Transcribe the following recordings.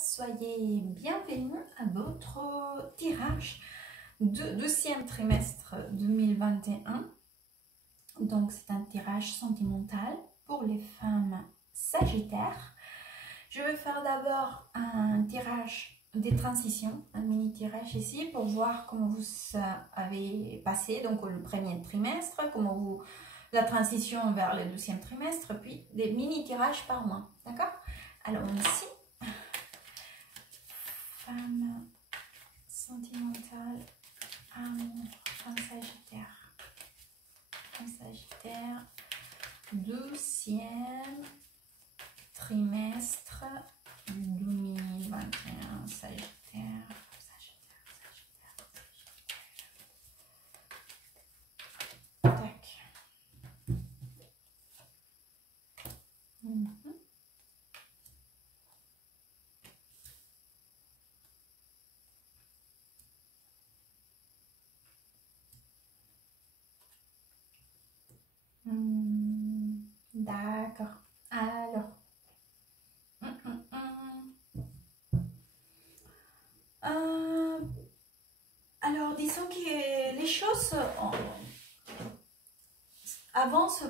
soyez bienvenus à votre tirage de deuxième trimestre 2021. Donc c'est un tirage sentimental pour les femmes sagittaires. Je vais faire d'abord un tirage des transitions, un mini tirage ici pour voir comment vous avez passé donc le premier trimestre, comment vous la transition vers le deuxième trimestre, puis des mini tirages par mois, d'accord? Alors ici, femme sentimentale, amour, femme sagittaire, deuxième trimestre 2021, sagittaire. Tac. D'accord. Alors, disons que les choses avancent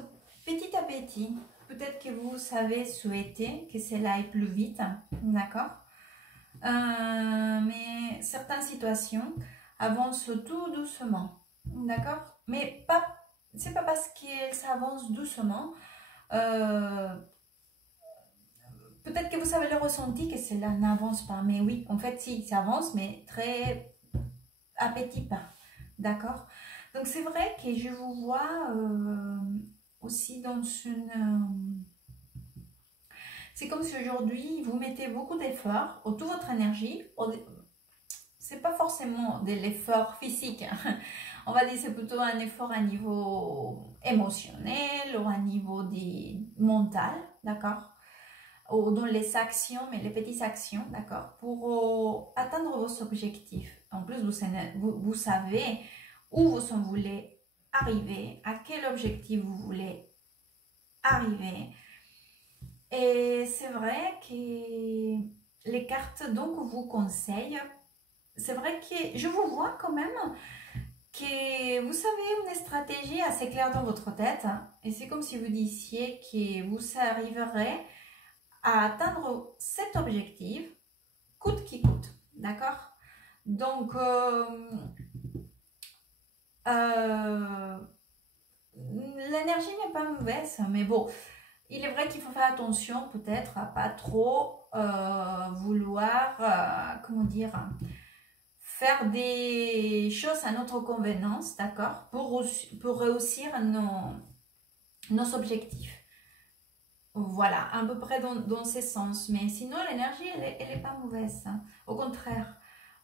petit à petit. Peut-être que vous savez souhaiter que cela aille plus vite, d'accord? Mais certaines situations avancent tout doucement, d'accord? Mais c'est pas parce qu'elles s'avancent doucement. Peut-être que vous avez le ressenti que cela n'avance pas, mais oui, en fait, si, ça avance, mais très à petits pas, d'accord? Donc, c'est vrai que je vous vois aussi dans une... c'est comme si aujourd'hui, vous mettez beaucoup d'efforts, toute votre énergie, c'est pas forcément de l'effort physique, hein. On va dire c'est plutôt un effort à niveau émotionnel ou à niveau mental, d'accord? Ou dans les actions, mais les petites actions, d'accord? Pour atteindre vos objectifs. En plus, vous savez où vous voulez arriver, à quel objectif vous voulez arriver. Et c'est vrai que les cartes donc vous conseillent. C'est vrai que je vous vois quand même que vous avez une stratégie assez claire dans votre tête. Et c'est comme si vous disiez que vous arriverez à atteindre cet objectif, coûte qui coûte, d'accord? Donc, l'énergie n'est pas mauvaise, mais bon, il est vrai qu'il faut faire attention peut-être à pas trop vouloir, comment dire, faire des choses à notre convenance, d'accord, pour réussir nos objectifs. Voilà, à peu près dans ce sens. Mais sinon, l'énergie, elle est pas mauvaise, hein. Au contraire,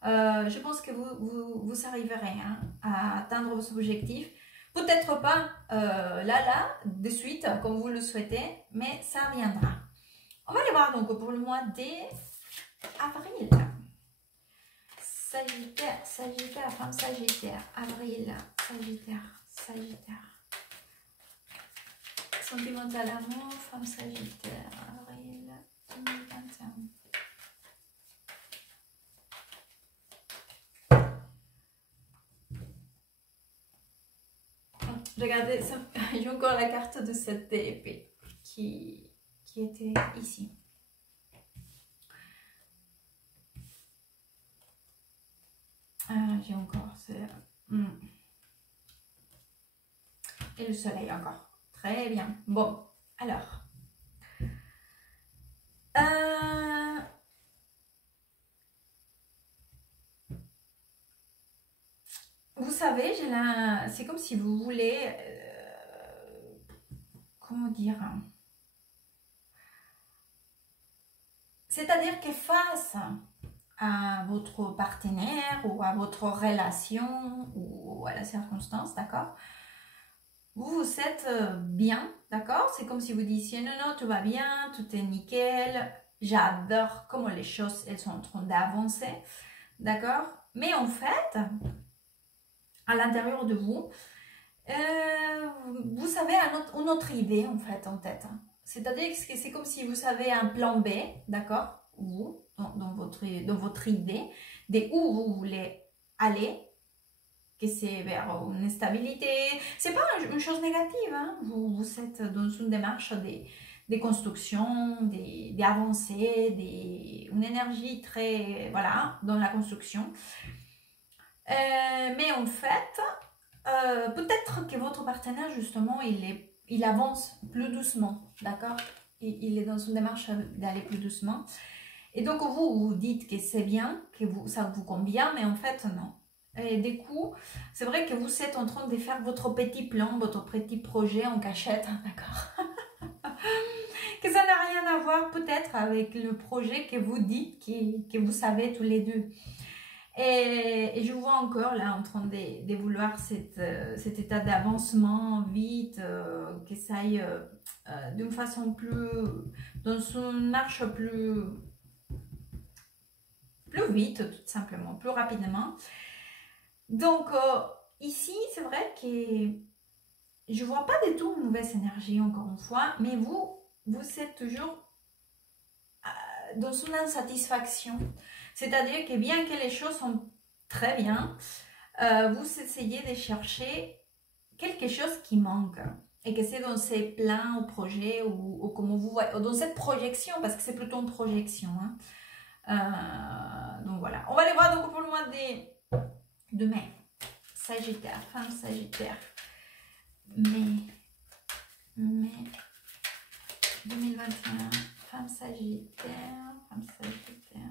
je pense que vous arriverez, hein, à atteindre vos objectifs. Peut-être pas là, de suite, comme vous le souhaitez, mais ça viendra. On va aller voir donc pour le mois d'avril. Sagittaire, femme sagittaire, avril, sagittaire. Sentimental amour, femme sagittaire, avril 2021. Regardez, j'ai encore la carte de cette épée qui était ici. J'ai encore et le soleil encore. Très bien. Bon, alors. Vous savez, c'est comme si vous voulez... comment dire? C'est-à-dire que face à votre partenaire ou à votre relation ou à la circonstance, d'accord? Vous êtes bien, d'accord? C'est comme si vous disiez non, tout va bien, tout est nickel, j'adore comment les choses, elles sont en train d'avancer, d'accord? Mais en fait, à l'intérieur de vous, vous avez une autre idée en fait en tête. C'est-à-dire que c'est comme si vous avez un plan B, d'accord? Vous, dans dans votre idée, de où vous voulez aller, que c'est vers une stabilité. C'est pas une chose négative, hein? Vous êtes dans une démarche des constructions, des avancées, une énergie très, voilà, dans la construction. Mais en fait, peut-être que votre partenaire, justement, il avance plus doucement, d'accord? Il est dans une démarche d'aller plus doucement. Et donc, vous dites que c'est bien, que ça vous convient, mais en fait, non. Et du coup, c'est vrai que vous êtes en train de faire votre petit plan, votre petit projet en cachette, d'accord? Que ça n'a rien à voir peut-être avec le projet que vous dites, que vous savez tous les deux. Et je vois encore là en train de vouloir cet état d'avancement vite, que ça aille d'une façon plus, dans une marche plus vite, tout simplement, plus rapidement. Donc ici, c'est vrai que je vois pas du tout une mauvaise énergie encore une fois, mais vous êtes toujours dans une insatisfaction. C'est-à-dire que bien que les choses sont très bien, vous essayez de chercher quelque chose qui manque. Et que c'est dans ces plans ou projets ou comment vous voyez, dans cette projection, parce que c'est plutôt une projection. Hein. Donc voilà. On va les voir donc pour le mois de mai. Sagittaire, femme Sagittaire. Mai 2021. Femme Sagittaire, femme Sagittaire.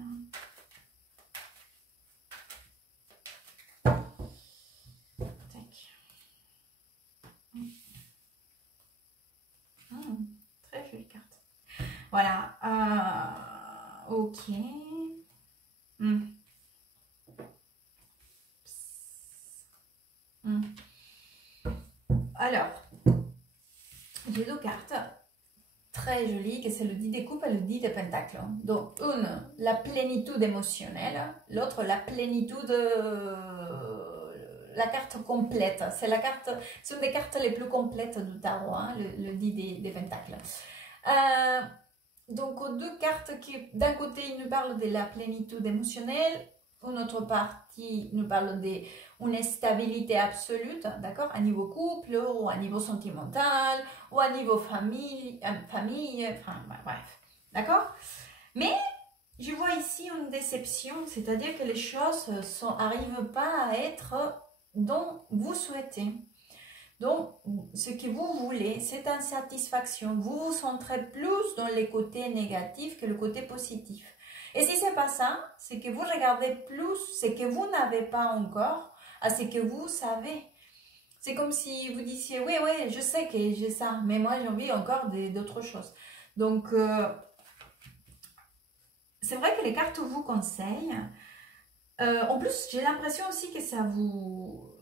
Très jolie carte. Voilà. Ok. Alors, j'ai deux cartes très jolies, que c'est le 10 des coupes et le 10 des pentacles. Donc, une, la plénitude émotionnelle, l'autre, la plénitude, la carte complète. C'est une des cartes les plus complètes du tarot, hein, le 10 des pentacles. Donc, deux cartes qui, d'un côté, il nous parle de la plénitude émotionnelle, une autre partie nous parle d'une stabilité absolue, d'accord, à niveau couple, ou à niveau sentimental, ou à niveau famille, enfin, bref, d'accord. Mais je vois ici une déception, c'est-à-dire que les choses n'arrivent pas à être dont vous souhaitez. Donc, ce que vous voulez, c'est insatisfaction. Vous vous centrez plus dans les côtés négatifs que le côté positif. Et si c'est pas ça, c'est que vous regardez plus ce que vous n'avez pas encore à ce que vous savez. C'est comme si vous disiez, oui, je sais que j'ai ça, mais moi j'ai envie encore d'autres choses. Donc, c'est vrai que les cartes vous conseillent. En plus, j'ai l'impression aussi que ça vous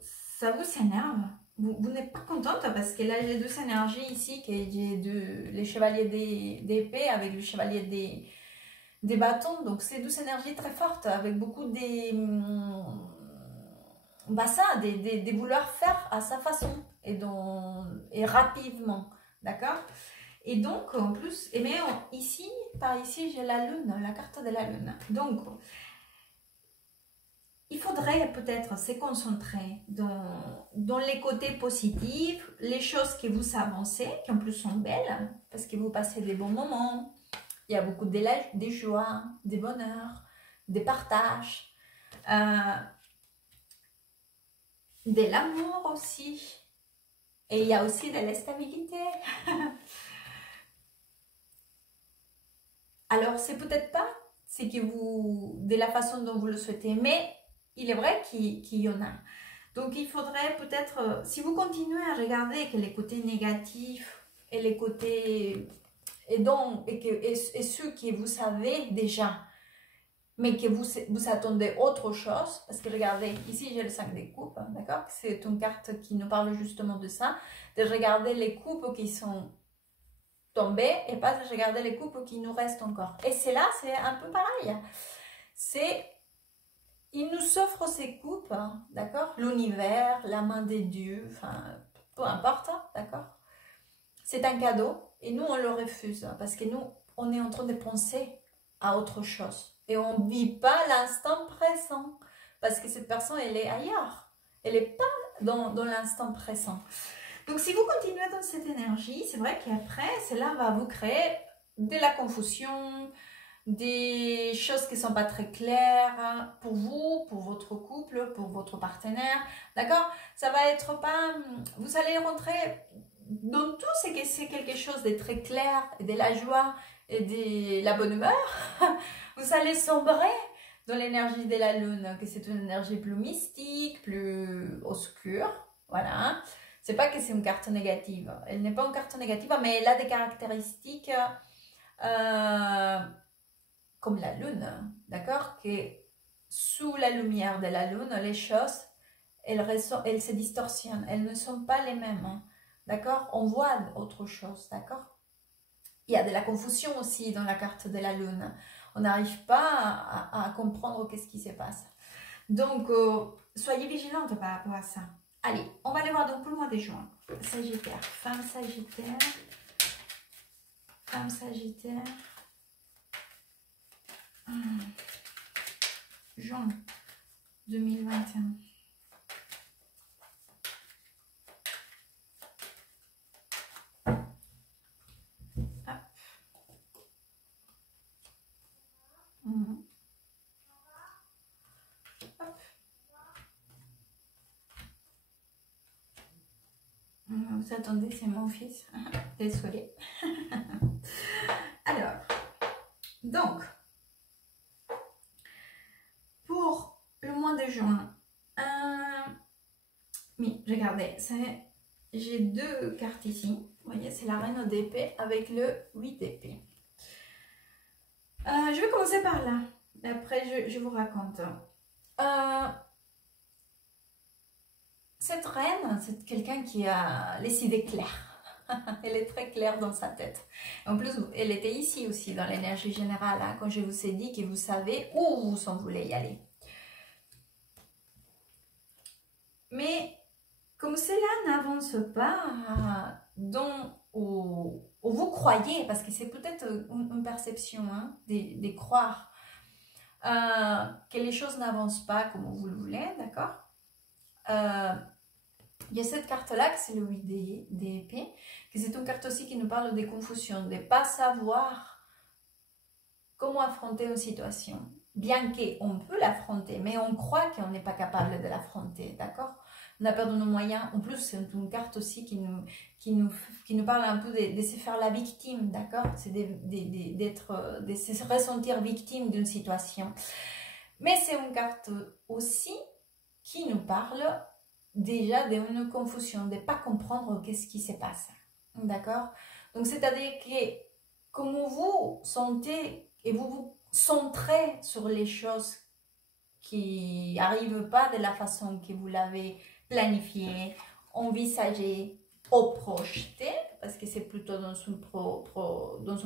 s'énerve. Vous n'êtes pas contente parce que là j'ai deux énergies ici, que j'ai les chevaliers d'épée avec le chevalier des bâtons, donc c'est deux énergies très fortes avec beaucoup de vouloir faire à sa façon et rapidement, d'accord. Et donc en plus, mais ici, par ici j'ai la lune, la carte de la lune, donc il faudrait peut-être se concentrer dans les côtés positifs, les choses que vous avancez, qui en plus sont belles, parce que vous passez des bons moments. Il y a beaucoup de joie, des bonheurs, des partages, de l'amour aussi. Et il y a aussi de la stabilité. Alors, c'est peut-être pas de la façon dont vous le souhaitez, mais il est vrai qu'il y en a. Donc, il faudrait peut-être, si vous continuez à regarder que les côtés négatifs et les côtés et ceux que vous savez déjà, mais que vous attendez autre chose, parce que regardez, ici j'ai le 5 des coupes, hein, d'accord, c'est une carte qui nous parle justement de ça, de regarder les coupes qui sont tombées et pas de regarder les coupes qui nous restent encore. Et c'est là, c'est un peu pareil, il nous offre ces coupes, hein, d'accord, l'univers, la main des dieux, enfin, peu importe, hein, d'accord, c'est un cadeau. Et nous, on le refuse, parce que nous, on est en train de penser à autre chose. Et on ne vit pas l'instant présent. Parce que cette personne, elle est ailleurs. Elle n'est pas dans l'instant présent. Donc, si vous continuez dans cette énergie, c'est vrai qu'après, cela va vous créer de la confusion, des choses qui ne sont pas très claires pour vous, pour votre couple, pour votre partenaire. D'accord? Ça va être pas... Vous allez rentrer dans tout ce que c'est quelque chose de très clair, et de la joie et de la bonne humeur. Vous allez sombrer dans l'énergie de la lune, que c'est une énergie plus mystique, plus obscure. Voilà. C'est pas que c'est une carte négative. Elle n'est pas une carte négative, mais elle a des caractéristiques comme la lune. D'accord? Que sous la lumière de la lune, les choses, elles se distorsionnent. Elles ne sont pas les mêmes. Hein. D'accord? On voit autre chose. D'accord? Il y a de la confusion aussi dans la carte de la lune. On n'arrive pas à comprendre qu'est-ce qui se passe. Donc, soyez vigilante par rapport à ça. Allez, on va aller voir donc pour le mois de juin. Sagittaire, femme Sagittaire. Femme Sagittaire. Juin 2021. Vous attendez, c'est mon fils. Désolée. Alors, donc, pour le mois de juin, oui, regardez, j'ai deux cartes ici. Vous voyez, c'est la reine d'épée avec le 8 d'épée. Je vais commencer par là. Après, je vous raconte. Cette reine, c'est quelqu'un qui a les idées claires. Elle est très claire dans sa tête. En plus, elle était ici aussi dans l'énergie générale, hein, quand je vous ai dit que vous savez où vous en voulez y aller. Mais comme cela n'avance pas où vous croyez, parce que c'est peut-être une perception hein, de croire que les choses n'avancent pas comme vous le voulez, d'accord? Il y a cette carte-là, que c'est le 8 d'épée, que c'est une carte aussi qui nous parle des confusions, de ne pas savoir comment affronter une situation. Bien qu'on peut l'affronter, mais on croit qu'on n'est pas capable de l'affronter, d'accord? On a perdu nos moyens. En plus, c'est une carte aussi qui nous parle un peu de se faire la victime, d'accord? C'est de se ressentir victime d'une situation. Mais c'est une carte aussi qui nous parle déjà d'une confusion, de ne pas comprendre qu'est-ce qui se passe. D'accord? Donc, c'est-à-dire que comme vous sentez et vous vous centrez sur les choses qui n'arrivent pas de la façon que vous l'avez planifié, envisagé ou projeté, parce que c'est plutôt dans une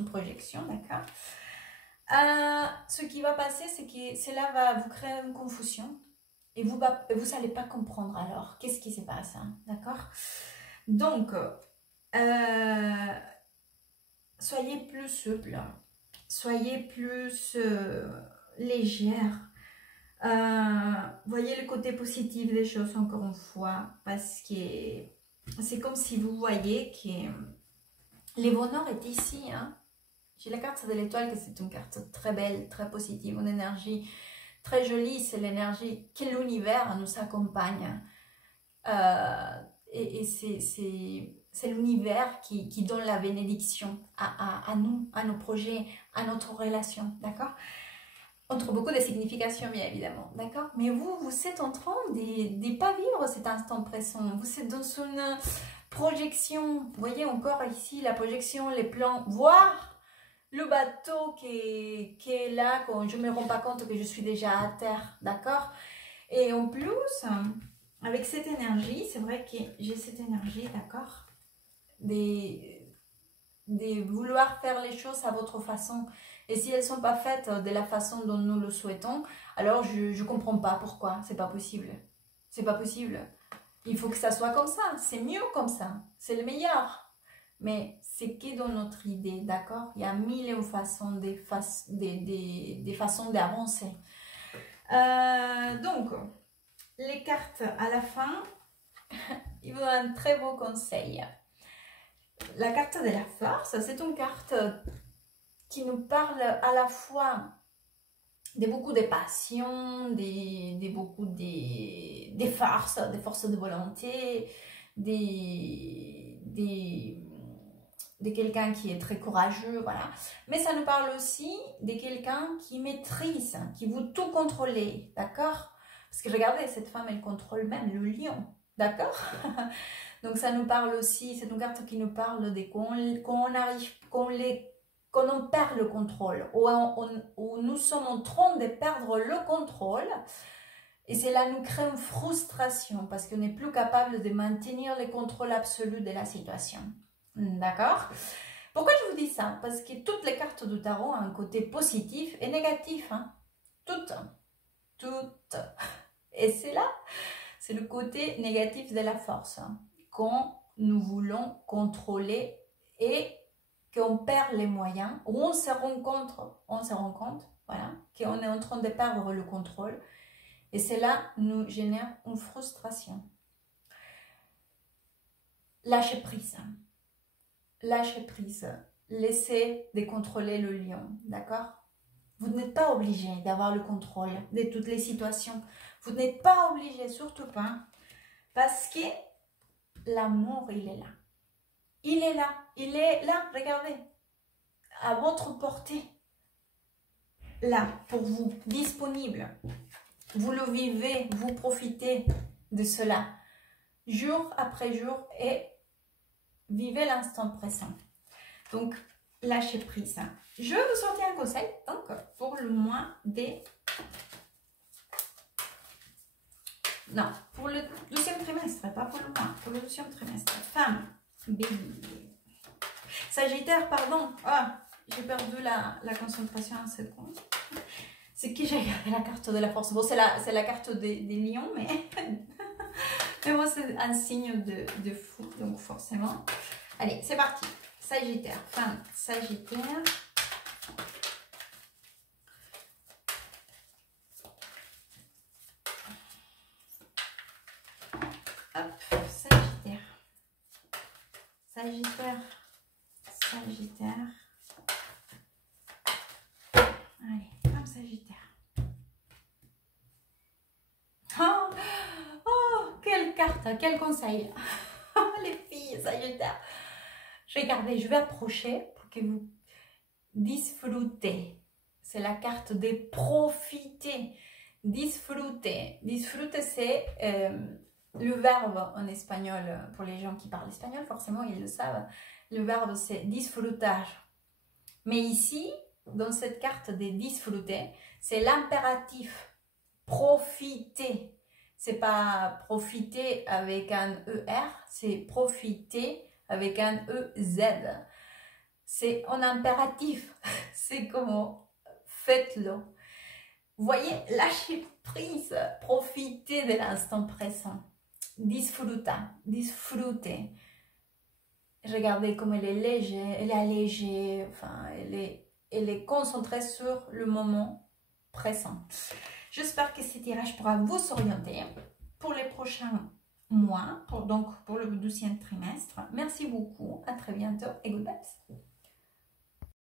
projection, d'accord? Ce qui va passer, c'est que cela va vous créer une confusion. Et vous n'allez pas comprendre alors qu'est-ce qui se passe, hein, d'accord? Donc, soyez plus souple, soyez plus légère. Voyez le côté positif des choses encore une fois, parce que c'est comme si vous voyez que le bonheur est ici. Hein? J'ai la carte de l'étoile, que c'est une carte très belle, très positive, une énergie très jolie, c'est l'énergie que l'univers nous accompagne. Et c'est l'univers qui donne la bénédiction à nous, à nos projets, à notre relation, d'accord? Entre beaucoup de significations, bien évidemment, d'accord? Mais vous êtes en train de pas vivre cet instant présent. Vous êtes dans une projection. Vous voyez encore ici la projection, les plans, voire le bateau qui est là, quand je ne me rends pas compte que je suis déjà à terre, d'accord? Et en plus, avec cette énergie, c'est vrai que j'ai cette énergie, d'accord? De vouloir faire les choses à votre façon. Et si elles ne sont pas faites de la façon dont nous le souhaitons, alors je ne comprends pas pourquoi. C'est pas possible. C'est pas possible. Il faut que ça soit comme ça. C'est mieux comme ça. C'est le meilleur. Mais c'est que dans notre idée, d'accord? Il y a mille façons, des façons d'avancer. Donc, les cartes à la fin, ils vous donnent un très beau conseil. La carte de la force, c'est une carte qui nous parle à la fois de beaucoup de passion, de beaucoup de forces de volonté, de quelqu'un qui est très courageux, voilà. Mais ça nous parle aussi de quelqu'un qui maîtrise, qui veut tout contrôler, d'accord? Parce que regardez, cette femme, elle contrôle même le lion, d'accord? Donc ça nous parle aussi, c'est une carte qui nous parle de quand on perd le contrôle, où nous sommes en train de perdre le contrôle, et cela nous crée une frustration parce qu'on n'est plus capable de maintenir le contrôle absolu de la situation. D'accord? Pourquoi je vous dis ça? Parce que toutes les cartes du tarot ont un côté positif et négatif. Hein? Toutes. Et c'est là, c'est le côté négatif de la force. Hein? Quand nous voulons contrôler et qu'on perd les moyens, ou on se rend compte, voilà, qu'on est en train de perdre le contrôle, et cela nous génère une frustration. Lâchez prise, laissez de contrôler le lion, d'accord? Vous n'êtes pas obligé d'avoir le contrôle de toutes les situations, vous n'êtes pas obligé, surtout pas, parce que l'amour, il est là. Il est là, regardez, à votre portée, là, pour vous, disponible. Vous le vivez, vous profitez de cela, jour après jour, et vivez l'instant présent. Donc, lâchez prise. Je vais vous sortir un conseil, donc, pour le mois des... Non, pour le deuxième trimestre, pas pour le mois, pour le deuxième trimestre. Femme, bélier. Sagittaire, pardon. Ah, j'ai perdu la concentration un second. C'est que j'ai regardé la carte de la force. Bon, c'est la carte des lions, mais, mais bon, c'est un signe de fou, donc forcément. Allez, c'est parti. Sagittaire, femme, Sagittaire. Hop, Sagittaire. Sagittaire. Allez, femme Sagittaire. Oh, quelle carte, quel conseil. Les filles Sagittaire. Regardez, je vais approcher pour que vous disfrutez. C'est la carte de profiter. Disfruter. Disfruter, c'est le verbe en espagnol. Pour les gens qui parlent espagnol, forcément, ils le savent. Le verbe, c'est disfrutar. Mais ici, dans cette carte de disfruter, c'est l'impératif. Profiter. C'est pas profiter avec un ER, c'est profiter avec un EZ. C'est en impératif. C'est comment faites-le. Vous voyez, lâchez prise, profitez de l'instant présent. Disfrutez. Regardez comme elle est légère, elle est allégée, enfin, elle est concentrée sur le moment présent. J'espère que ce tirage pourra vous orienter pour les prochains mois, donc pour le 12e trimestre. Merci beaucoup, à très bientôt et good vibes.